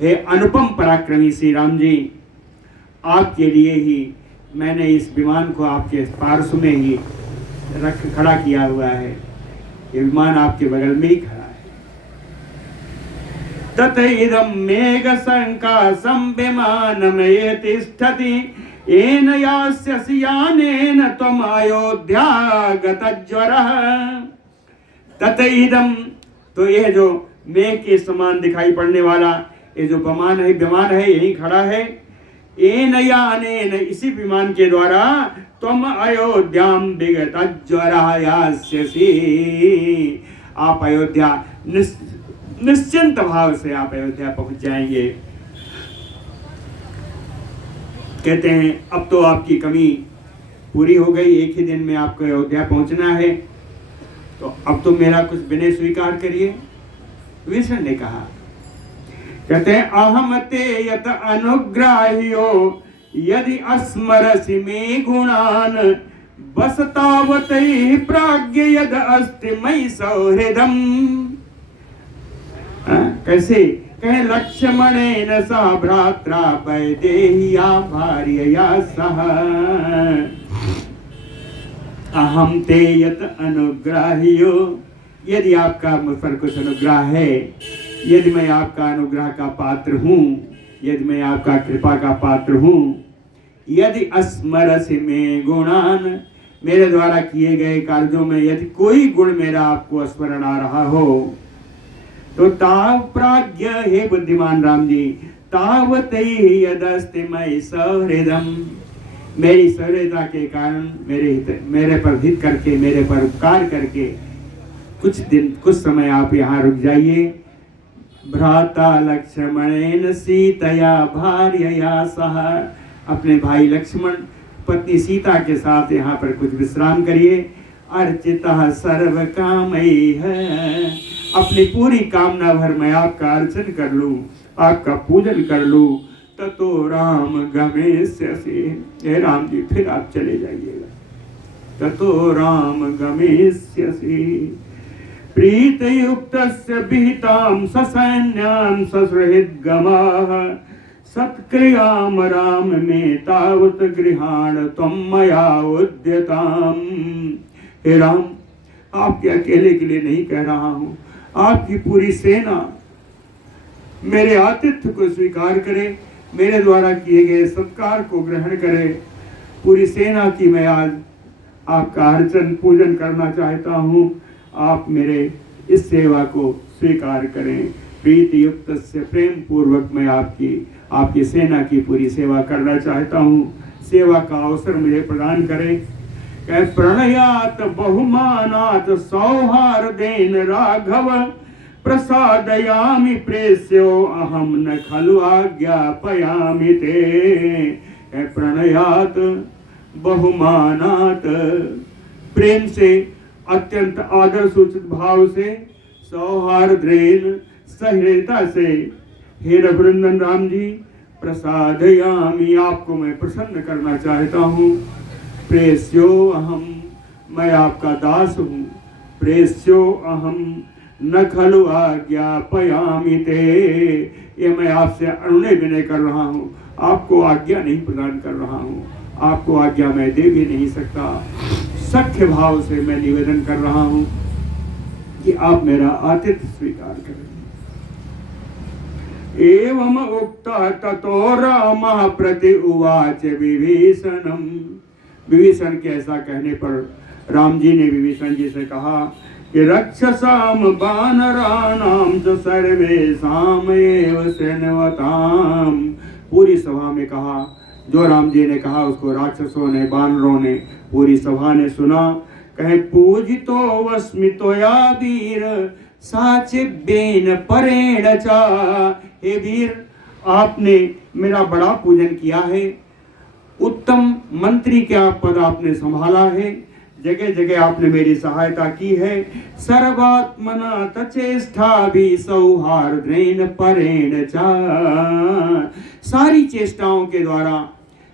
हे अनुपम पराक्रमी श्री राम जी, आपके लिए ही मैंने इस विमान को आपके पार्श्व में ही खड़ा किया हुआ है। ये विमान आपके बगल में ही खड़ा है। तत इदम मेघ संकासम विमानम ये तिष्ठति येन यास्यसि यानेन त्वम अयोध्या गतज्वरः। तत इदम, तो यह जो मेघ के समान दिखाई पड़ने वाला ये जो विमान है यही खड़ा है। येन यानेन, इसी विमान के द्वारा त्वम अयोध्याम विगतज्वरः यास्यसि, आप अयोध्या निश्चिंत भाव से आप अयोध्या पहुंच जाएंगे। कहते हैं अब तो आपकी कमी पूरी हो गई, एक ही दिन में आपको अयोध्या पहुंचना है, तो अब तो मेरा कुछ विनय स्वीकार करिए। विष्णु ने कहा, कहते हैं अहम ते यत अनुग्राह्यो यदि अस्मरसि मे गुणान बस तावतैः प्राज्ञ यद अस्ति मयि सौहृदम्। कैसे? कहे लक्ष्मणेन सह भ्रात्रा वैदेह्या भार्यया सह अहम ते यत अनुग्राह्यो, यदि आपका मुझ पर कुछ अनुग्रह है, यदि मैं आपका अनुग्रह का पात्र हूँ, यदि मैं आपका कृपा का पात्र हूँ, यदि अस्मरसि में गुणान, मेरे द्वारा किए गए कार्यों में यदि कोई गुण मेरा आपको स्मरण आ रहा हो, तो ताव प्राज्ञ, हे बुद्धिमान राम जी, तावतैः यदस्ति मयि सौहृदम्, मेरी सहृदयता के कारण मेरे पर हित करके, मेरे पर उपकार करके कुछ समय आप यहाँ रुक जाइए। भ्राता लक्ष्मणेन सीतया भार्यया सह, अपने भाई लक्ष्मण पत्नी सीता के साथ यहाँ पर कुछ विश्राम करिए। अर्चितः सर्व कामैः, अपनी पूरी कामना भर मैं आपका अर्चन कर लूँ, आपका पूजन कर लूँ। ततो राम गमेष्यसि, हे राम जी फिर आप चले जाइएगा। ततो राम गमेष्यसि प्रीतयुक्तस्य विहितां ससैन्यां ससृहृद्गमाः सत्क्रियां राम में तावत गृहाण त्वं मया उद्यताम्। हे राम, आपके अकेले के लिए नहीं कह रहा हूँ, आपकी पूरी सेना मेरे आतिथ्य को स्वीकार करे, मेरे द्वारा किए गए सत्कार को ग्रहण करे। पूरी सेना की मैं आज आपका अर्चन पूजन करना चाहता हूँ, आप मेरे इस सेवा को स्वीकार करें। प्रीति युक्त से प्रेम पूर्वक मैं आपकी आपकी सेना की पूरी सेवा करना चाहता हूँ। सेवा का अवसर मुझे प्रदान करें। कह प्रणयात बहुमानात सौहार्देन राघव प्रसादयामि प्रेस्यो अहम न खलु आज्ञापयामि ते। प्रणयात बहुमानात, प्रेम से, अत्यंत आदर सूचित भाव से, सौहार्देन, सहृदयता से, हे रघुनंदन राम जी, प्रसादयामि, आपको मैं प्रसन्न करना चाहता हूँ। प्रेस्यो अहम, मैं आपका दास हूँ। प्रेस्यो अहम न खलु आज्ञापयामि ते, ये मैं आपसे अनुनय विनय कर रहा हूँ, आपको आज्ञा नहीं प्रदान कर रहा हूँ। आपको आज्ञा मैं दे भी नहीं सकता। सख्य भाव से मैं निवेदन कर रहा हूँ कि आप मेरा आतिथ्य स्वीकार करें। एवं उक्ता ततो रामः प्रति उवाच विभीषणम्। विभीषण के ऐसा कहने पर राम जी ने विभीषण जी से कहा कि रक्षसाम वानराणाम च सर्वेषाम एव सेनवताम। पूरी सभा में कहा, जो राम जी ने कहा उसको राक्षसों ने, वानरों ने, पूरी सभा ने सुना। कहे पूजितो वस्मितोया वीर साचिव्येन परेण चा। हे वीर, आपने मेरा बड़ा पूजन किया है। उत्तम मंत्री का पद आपने संभाला है। जगह जगह आपने मेरी सहायता की है। सर्वात्मना तचेष्टा भी सौहार्देन परेण चा। सारी चेष्टाओं के द्वारा,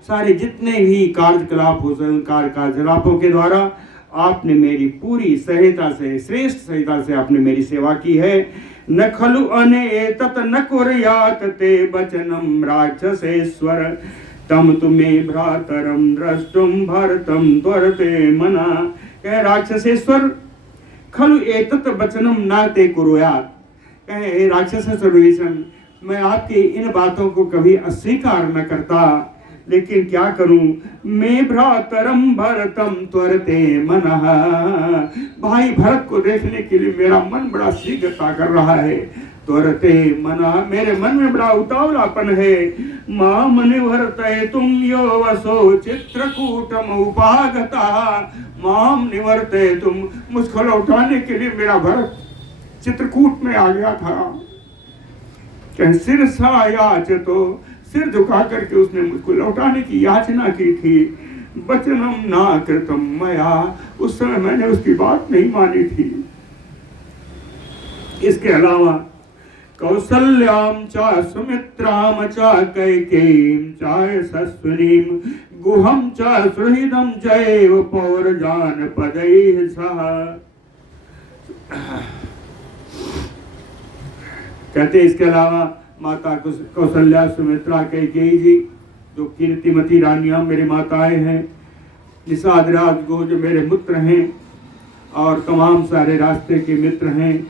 सारे जितने भी कार्यकलाप हो सके, कार्यकलापों के द्वारा आपने मेरी पूरी सहायता से, श्रेष्ठ सहायता से आपने मेरी सेवा की है। न खलु अनेतत न कुर्यात ते वचनम राक्षसेश्वर तम तुम्हें भ्रातरम द्रष्टुम भरतम त्वरते मना। कहे राक्षसेश्वर, खलु एतत वचनम न ते कुर्यात। कहे राक्षसेश्वर विभीषण, मैं आपकी इन बातों को कभी अस्वीकार न करता, लेकिन क्या करूं, मैं भ्रातरम भरतम त्वरते मनः। भाई भरत को देखने के लिए मेरा मन बड़ा शीघ्रता कर रहा है। त्वरते मनः, मेरे मन में बड़ा उतावलापन है। माम निवर्तये तुम यो वसो चित्रकूटम उपागता। माम निवर्तये तुम, मुझको लौटाने के लिए मेरा भरत चित्रकूट में आ गया था। सिर सायाच, तो सिर झुका करके उसने मुझको लौटाने की याचना की थी। वचनम ना कृतम मया, उस समय मैंने उसकी बात नहीं मानी थी। इसके अलावा कौसल्याम चा सुमित्राम चा कैकेयीम चा यशस्विनीम गुहम चा सुहृदम जैव पौरजान पदैः सह। कहते इसके अलावा माता कौशल्या, सुमित्रा, कैकेयी जी, जो कीर्तिमती रानियां मेरी माताएं हैं, निषाद राजगो जो मेरे मित्र हैं, और तमाम सारे रास्ते के मित्र हैं,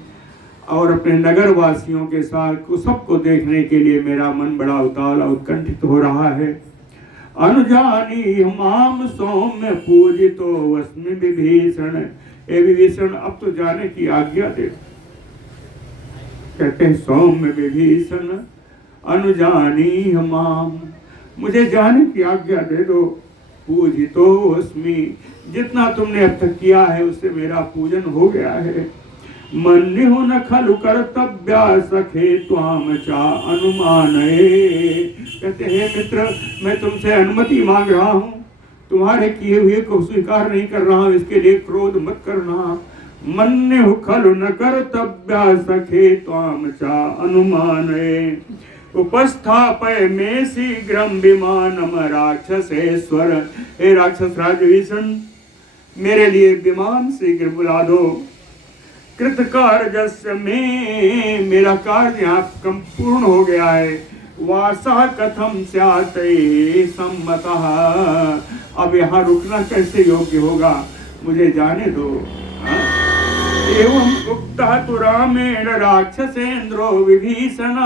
और अपने नगर वासियों के साथ सबको देखने के लिए मेरा मन बड़ा उतावला उत्कंठित हो रहा है। अनुजानी माम सौम्य पूजितो वस्मि विभीषण। हे विभीषण, अब तो जाने की आज्ञा दे। कहते हैं सौम्य विभीषण अनुजानी माम, मुझे जाने की आज्ञा दे दो। पूजितो अस्मि, जितना तुमने अब तक किया है उससे मेरा पूजन हो गया है। मन्यु न खलु कर्तव्या सखे त्वाम चा अनुमानये। कहते हैं मित्र, मैं तुमसे अनुमति मांग रहा हूँ, तुम्हारे किए हुए को स्वीकार नहीं कर रहा हूँ, इसके लिए क्रोध मत करना। मन्यु खलु न कर्तव्या सखे त्वाम चा अनुमानये। उपस्थापय में शीघ्रम विमानम राक्षसेश्वर। हे राक्षस राज विभीषण, मेरे लिए विमान शीघ्र बुला दो। कृतकार्यस्य में, मेरा कार्य यहाँ पूर्ण हो गया है। वासा कथम स्याते सम्मतः, अब यहाँ रुकना कैसे योग्य होगा, मुझे जाने दो। एवं उक्ता तु रामेण राक्षसेन्द्रो विभीषण।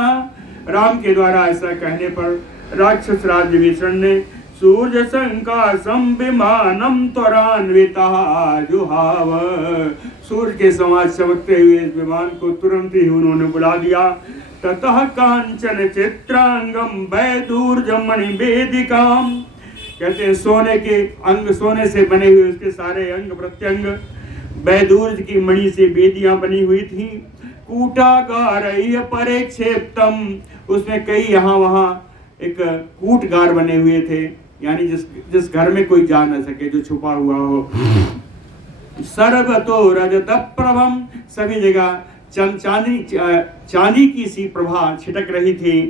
राम के द्वारा ऐसा कहने पर राक्षस राज विभीषण ने सूर्य संकाशम विमानम त्वरान्विता जुहाव। सूर्य के समान चमकते हुए इस विमान को तुरंत ही उन्होंने बुला दिया। ततः कांचन चित्रांगम वैदूर्जमणि वेदिकाम। कहते हैं सोने के अंग, सोने से बने हुए उसके सारे अंग प्रत्यंग, वैदूर्ज की मणि से वेदियां बनी हुई थी। कूटागार परेक्षेप्तम, उसमें कई यहाँ वहाँ एक कूटगार बने हुए थे, यानी जिस घर में कोई जा न सके, जो छुपा हुआ हो। सर्वतो रजत प्रभम, सभी जगह चांदी की सी प्रभा छिटक रही थी।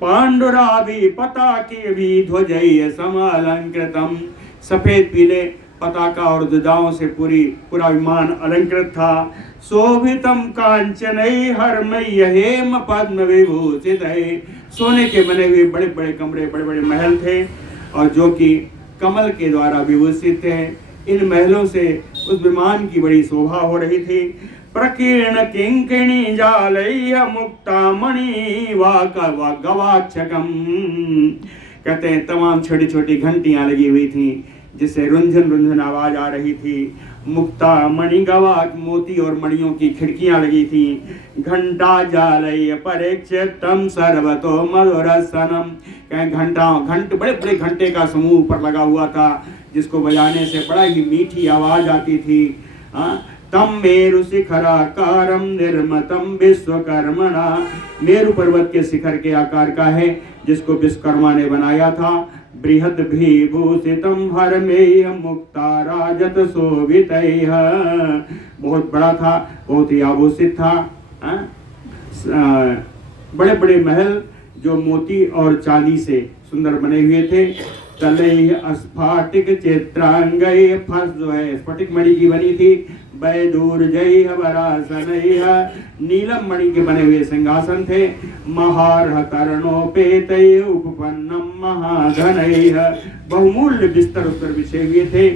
पांडुराभि पताके भी ध्वजैः समालंकृतम, सफेद पीले पताका और ध्वजाओं से पूरा विमान अलंकृत था। शोभितम कांचनैः हर्मैः हेम पद्म विभूषितैः, सोने के बने हुए बड़े बड़े कमरे, बड़े बड़े महल थे और जो कि कमल के द्वारा विभूषित थे। इन महलों से उस विमान की बड़ी शोभा हो रही थी। प्रकीर्ण किंकिणी जालैः मुक्तामणि गवाक्षकम, कहते हैं तमाम छोटी छोटी घंटियां लगी हुई थी जिससे रुंझन रुंझन आवाज आ रही थी। मुक्ता मणि गवाक, मोती और मणियों की खिड़कियां लगी थी। घंटा जालैः परेक्षिप्तम सर्वतो मधुरसनम, कहें घंट बड़े बड़े घंटे का समूह पर लगा हुआ था जिसको बजाने से बड़ा ही मीठी आवाज आती थी। तम मेरु शिखराकारम निर्मतम विश्वकर्मणा, मेरु पर्वत के शिखर के आकार का है जिसको विश्वकर्मा ने बनाया था। बृहद विभूषितम हरमेय मुक्ता राजत शोभितैः, बहुत बड़ा था, बहुत ही आभूषित था। बड़े बड़े महल जो मोती और चांदी से सुंदर बने हुए थे। तलैः स्फाटिक चित्रांगैः, फर्श जो है स्फटिक मणि की बनी थी। वैदूर्जैः वरासनैः, नीलम मणि के बने हुए सिंहासन थे। महार्ह तरणोपेतैः उपपन्नम महाधनैः, बहुमूल्य बिस्तर उस पर बिछे हुए थे।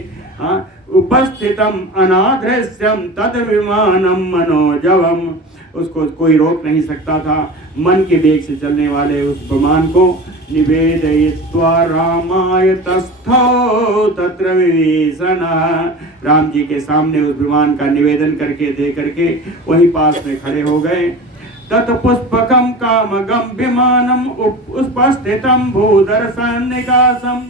उपस्थितम अनादृश्यम तद विमानम मनोजवम, उसको कोई रोक नहीं सकता था। मन के वेग से चलने वाले उस विमान को निवेदयित्वा रामाय तस्थौ तत्र विवेशना, राम जी के सामने उस विमान का निवेदन करके दे करके वहीं पास में खड़े हो गए। तत्पुष्पकम कामगम विमानम उपस्थितम भूदर्शन निकासम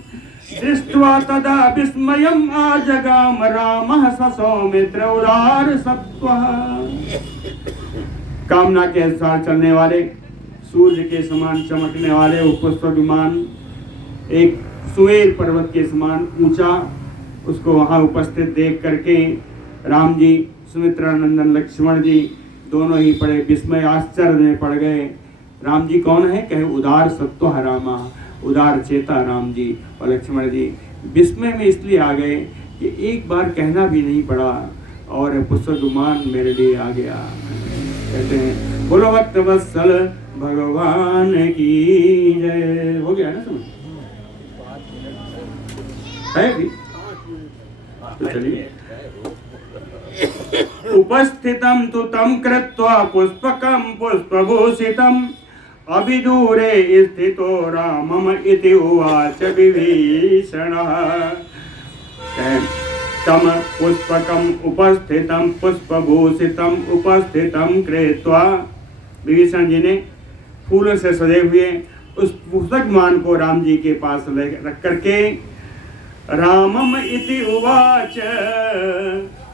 दृष्ट्वा तदा विस्मयम् आजगाम रामः ससौमित्र उदार सत्वः। कामना के अनुसार चलने वाले, सूर्य के समान चमकने वाले वो पुष्प विमान एक सुमेर पर्वत के समान ऊंचा, उसको वहां उपस्थित देख करके राम जी, सुमित्रा नंदन लक्ष्मण जी दोनों ही बड़े विस्मय आश्चर्य में पड़ गए। राम जी कौन है? कहे उदार सत्व रामा, उदार चेता राम जी और लक्ष्मण जी विस्मय में इसलिए आ गए कि एक बार कहना भी नहीं पड़ा और पुष्प विमान मेरे लिए आ गया। कहते हैं बोलो भक्त वत्सल भगवान की जय। हो गया ना समझ? है भी तो चलिए। उपस्थितम तु तम कृत्वा पुष्पकम पुष्पभूषितम अभिदूरे स्थितो रामम इति उवाच विभीषणः। तम पुष्पकम उपस्थितम पुष्पभूषितम उपस्थितम कृत्वा, विभीषण जी ने फूलों से सजे हुए उस पुस्तक मान को राम जी के पास रख करके रामम इति उवाच,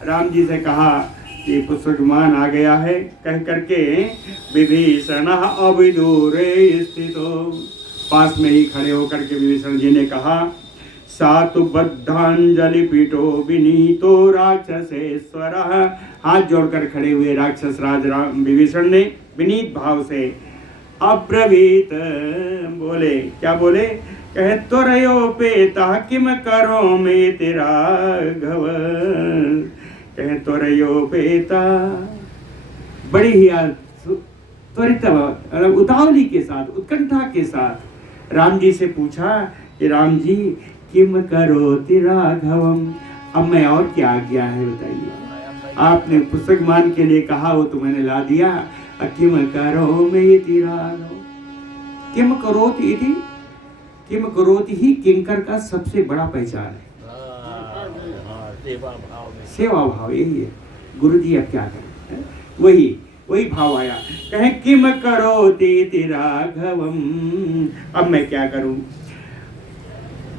राम जी से कहा कि पुष्पमान आ गया है, कह करके विभीषण अविदूरे स्थितो, पास में ही खड़े होकर के विभीषण जी ने कहा सातु बद्धांजलि पीठो विनीतो राक्षसेश्वर। हाथ जोड़कर खड़े हुए राक्षस राज राम विभीषण ने विनीत भाव से अब्रवीत बोले, क्या बोले? कहे त्वरयोपेता किम करो में तेरा घव। कहे त्वरयोपेता, बड़ी ही त्वरित उतावली के साथ, उत्कंठा के साथ राम जी से पूछा कि राम जी किम करो राघवम, अब मैं और क्या आज्ञा है बताइए। आपने पुस्तक मान के लिए कहा वो तो मैंने ला दिया। किम करो में राघव, किम करोति इति, किम करोति ही किंकर का सबसे बड़ा पहचान है। सेवा भाव यही है। गुरु जी अब क्या करें, वही वही भाव आया। कहें किम करोति राघवम, अब मैं क्या करूं।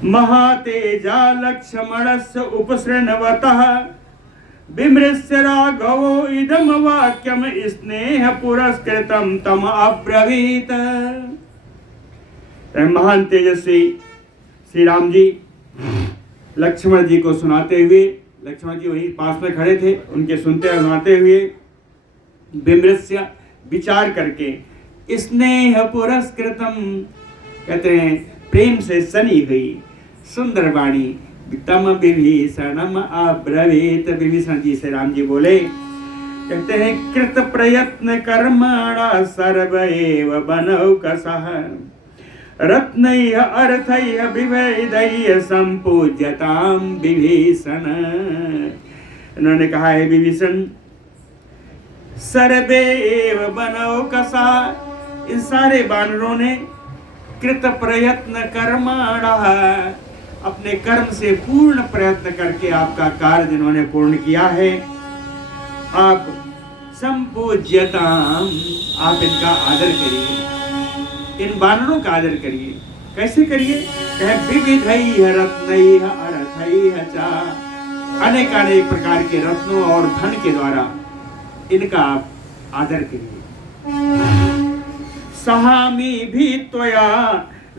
महातेजा लक्ष्मणस्य उपसृण्वतः विमृश्य राघवो इदम वाक्यम स्नेह पुरस्कृतम तम अब्रवीत। महान तेजस्वी श्री राम जी लक्ष्मण जी को सुनाते हुए, लक्ष्मण जी वहीं पास में खड़े थे, उनके सुनते सुनाते हुए विमृश्य विचार करके, स्नेह पुरस्कृतम कहते हैं प्रेम से सनी हुई सुंदर वाणी, तम विभीषणम अब्रवीत। विभीषण जी से राम जी बोले, कहते हैं कृत प्रयत्न कर्मणा सर्व एव बनौकसः रत्नैः अर्थैः विवेदैः संपूज्यताम विभीषण। उन्होंने कहा है विभीषण, सर्वे एव बनौकसा, इन सारे वानरों ने कृत प्रयत्न कर्मणा, अपने कर्म से पूर्ण प्रयत्न करके आपका कार्य जिन्होंने पूर्ण किया है, आप संपूज्यताम, आप इनका आदर करिए, इन वानरों का आदर करिए। कैसे करिए? विविधैः रत्नैः अर्थैः च, अनेक अनेक प्रकार के रत्नों और धन के द्वारा इनका आप आदर करिए। सहामी भी त्वया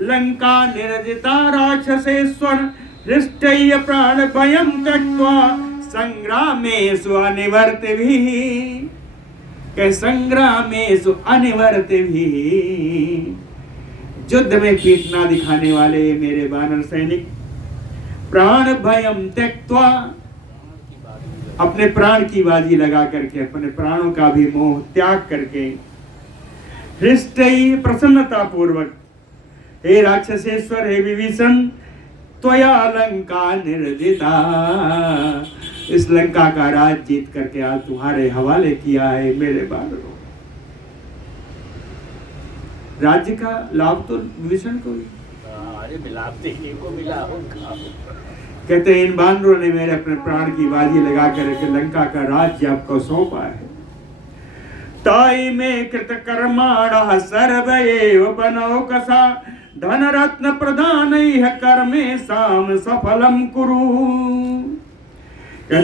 लंका निर्जिता राक्षसेश्वर हृष्टैः प्राण भयं त्यक्त्वा संग्रामेषु अनिवर्तिभिः, के संग्रामेषु अनिवर्तिभिः, युद्ध में पीठ ना दिखाने वाले मेरे वानर सैनिक, प्राण भयं त्यक्त्वा, अपने प्राण की बाजी लगा करके, अपने प्राणों का भी मोह त्याग करके, हृष्टैः प्रसन्नता पूर्वक, हे राक्षसेश्वर, हे विभीषण, त्वया लंका निर्जिता, इस लंका का राज जीत करके आज तुम्हारे हवाले किया है मेरे बानरों। राज्य का लाभ तो विभीषण को ही, लाभ देखने को मिला होगा। कहते हैं इन बानरों ने मेरे अपने प्राण की बाजी लगा करके लंका का राज्य आपको सौंपा है। ताई में कृत कर्माणः सर्व एव बनौकसा धन रत्न प्रदानैः कर्मेषां सफलं कुरु।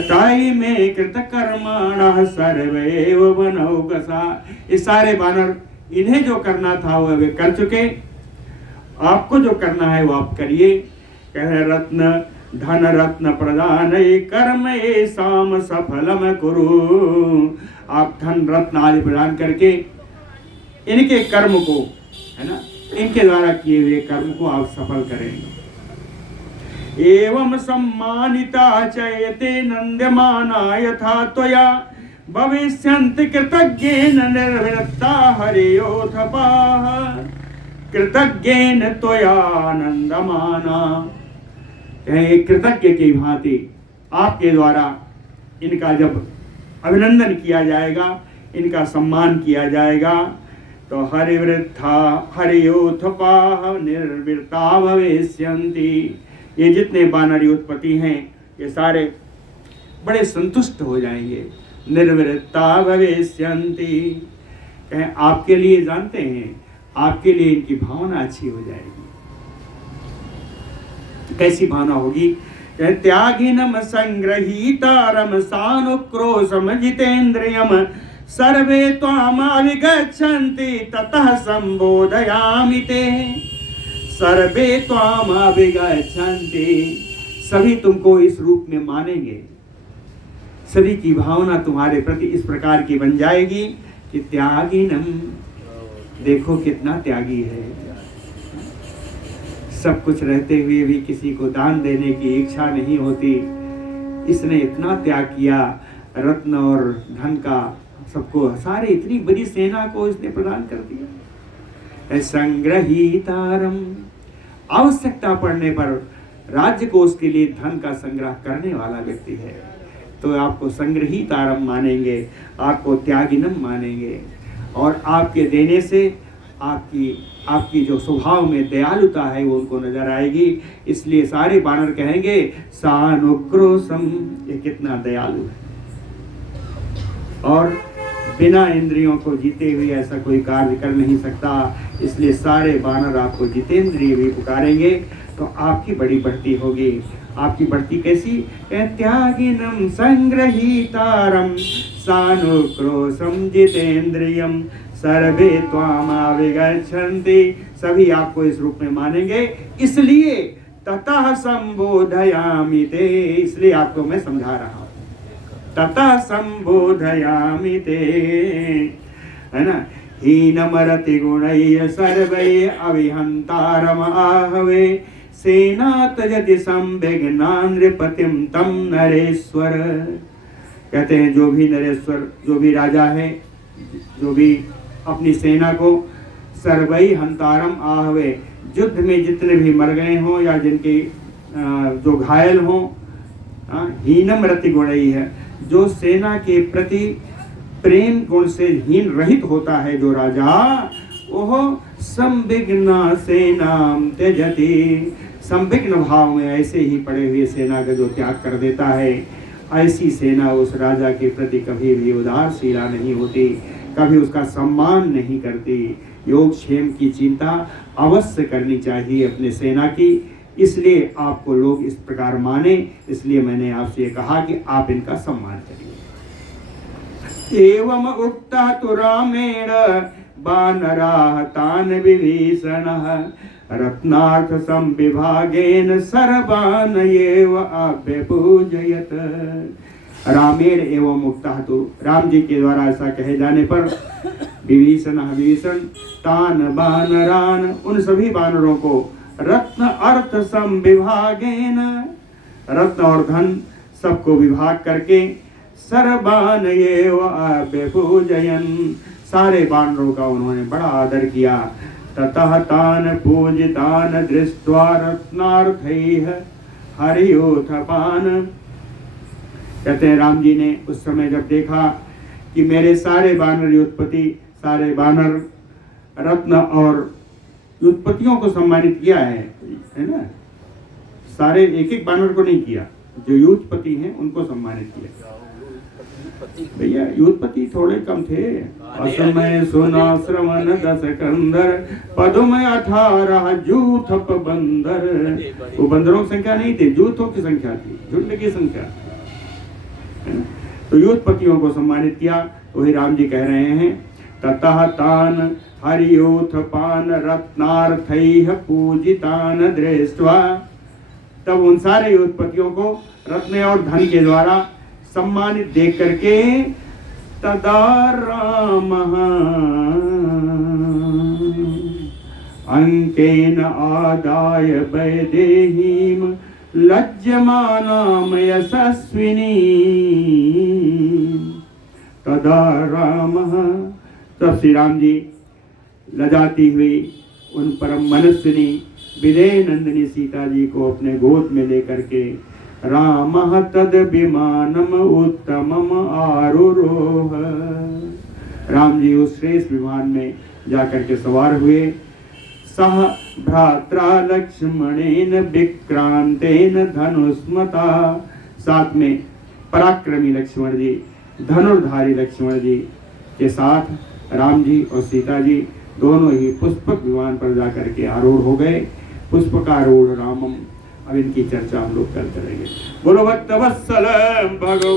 ताई में कृत कर्माणः सर्व एव बनौकसा, ये सारे बानर, इन्हें जो करना था वो वे कर चुके, आपको जो करना है वो आप करिए। कह रत्न धन रत्न प्रदान कर्म एसाम सफलम कुरु, आप धन रत्न आदि प्रदान करके इनके कर्म को, है ना, इनके द्वारा किए हुए कर्म को आप सफल करेंगे। एवं सम्मानिता चयते नंद्यमाना यथा त्वया भविष्यन्ति कृतज्ञेन निर्वृत्ता हरेयोथपाः, कृतज्ञेन त्वया नंदमाना, कृतज्ञ की भांति आपके द्वारा इनका जब अभिनंदन किया जाएगा, इनका सम्मान किया जाएगा, तो हरिवृद्धा हरियोथपाः निर्वृत्ता भविष्यन्ति, ये जितने बानरी उत्पत्ति हैं ये सारे बड़े संतुष्ट हो जाएंगे। निर्वृत्ता भविष्यन्ति, कहें आपके लिए, जानते हैं आपके लिए इनकी भावना अच्छी हो जाएगी। कैसी भावना होगी? त्यागिनम संग्रहीतारम सानुक्रोशम जितेन्द्रियम सर्वे त्वामभिगच्छन्ति ततः संबोधयामि ते, सर्वे त्वामभिगच्छन्ति, सभी तुमको इस रूप में मानेंगे, सभी की भावना तुम्हारे प्रति इस प्रकार की बन जाएगी कि त्यागिनम, देखो कितना त्यागी है, सब कुछ रहते हुए भी किसी को दान देने की इच्छा नहीं होती, इसने इतना त्याग किया, रत्न और धन का सबको, सारे इतनी बड़ी सेना को इसने प्रदान कर दिया। संग्रहीतारम, आवश्यकता पड़ने पर राज्य को उसके लिए धन का संग्रह करने वाला व्यक्ति है, तो आपको संग्रहीतारम मानेंगे, आपको त्यागिनम मानेंगे, और आपके देने से आपकी जो स्वभाव में दयालुता है वो उनको नजर आएगी। इसलिए सारे बानर कहेंगे सानुक्रोशम, ये कितना दयालु है। और बिना इंद्रियों को जीते हुए ऐसा कोई कार्य कर नहीं सकता। इसलिए सारे वानर आपको जितेंद्रिय भी पुकारेंगे तो आपकी बड़ी बढ़ती होगी। आपकी बढ़ती कैसी? त्यागिनम संग्रहीतारम सानुक्रोशम जितेंद्रियम सर्वे त्वामाविगच्छन्ति। सभी आपको इस रूप में मानेंगे, इसलिए ततः संबोधयामि ते, इसलिए आपको मैं समझा रहा हूं। ततः संबोधयामि ते, है ना। हीनमरति गुणैः सर्वैः अविहंतारम आहवे सेना त्यजति संविघ्नान् नृपतिं तं नरेश्वर। कहते हैं जो भी नरेश्वर, जो भी राजा है, जो भी अपनी सेना को सर्वई हंतारम आहवे, युद्ध में जितने भी मर गए हों या जिनके जो घायल हों, हीनम रति गुणई है, जो सेना के प्रति प्रेम गुण से हीन रहित होता है जो राजा, वह संविघ्न सेनाम त्यजति, संविघ्न भाव में ऐसे ही पड़े हुए सेना का जो त्याग कर देता है, ऐसी सेना उस राजा के प्रति कभी भी उदारशीला नहीं होती, कभी उसका सम्मान नहीं करती। योगक्षेम की चिंता अवश्य करनी चाहिए अपने सेना की। इसलिए आपको लोग इस प्रकार माने, इसलिए मैंने आपसे ये कहा कि आप इनका सम्मान करिए। एवं उक्ता तु रामेण वानराः तान् विभीषणः रत्नार्थ संविभागेन सर्वान् एव अभ्यपूजयत। रामेण एवं मुक्ता तो, राम जी के द्वारा ऐसा कहे जाने पर विभीषण तान वानरान, उन सभी वानरों को रत्न अर्थ संविभागेन, रत्न और धन सबको विभाग करके सर्वान एव अभ्यपूजयन्, सारे वानरों का उन्होंने बड़ा आदर किया। ततः तान पूजितान दृष्ट्वा रत्नार्थैः हरियोथपान। कहते हैं राम जी ने उस समय जब देखा कि मेरे सारे वानर युद्धपति, सारे वानर रत्न और युद्धपतियों को सम्मानित किया है ना, सारे एक एक वानर को नहीं किया, जो युद्धपति हैं उनको सम्मानित किया। भैया युद्धपति थोड़े कम थे। असमय सुना श्रवण दस कंदर पदमय 18 जूथप बंदर। वो बंदरों की संख्या नहीं थी, जूथों की संख्या थी, झुंड की संख्या। तो युद्धपतियों को सम्मानित किया। वही राम जी कह रहे हैं ततः तान हरियोथपान रत्नार्थैः पूजितान दृष्ट्वा। तब उन सारे युद्धपतियों को रत्न और धन के द्वारा सम्मानित देख करके तदा रामः अंकेन आदाय वैदेहीं लज्जमानां यशस्विनी। तदा रामः, तब श्री राम जी लजाती हुई उन परम मनस्विनी विदेह नंदिनी सीता जी को अपने गोद में लेकर के रामः तद विमानम उत्तमम आरुरोह। राम जी उस श्रेष्ठ विमान में जाकर के सवार हुए। सह भ्रात्रा लक्ष्मणेन विक्रांतेन धनुष्मता, साथ में पराक्रमी लक्ष्मण जी, धनुर्धारी लक्ष्मण जी के साथ राम जी और सीता जी दोनों ही पुष्पक विमान पर जाकर के आरूढ़ हो गए। पुष्पकारूढ़ रामम। अब इनकी चर्चा हम लोग करते रहेंगे। बोलो भक्त वत्सल भगवान।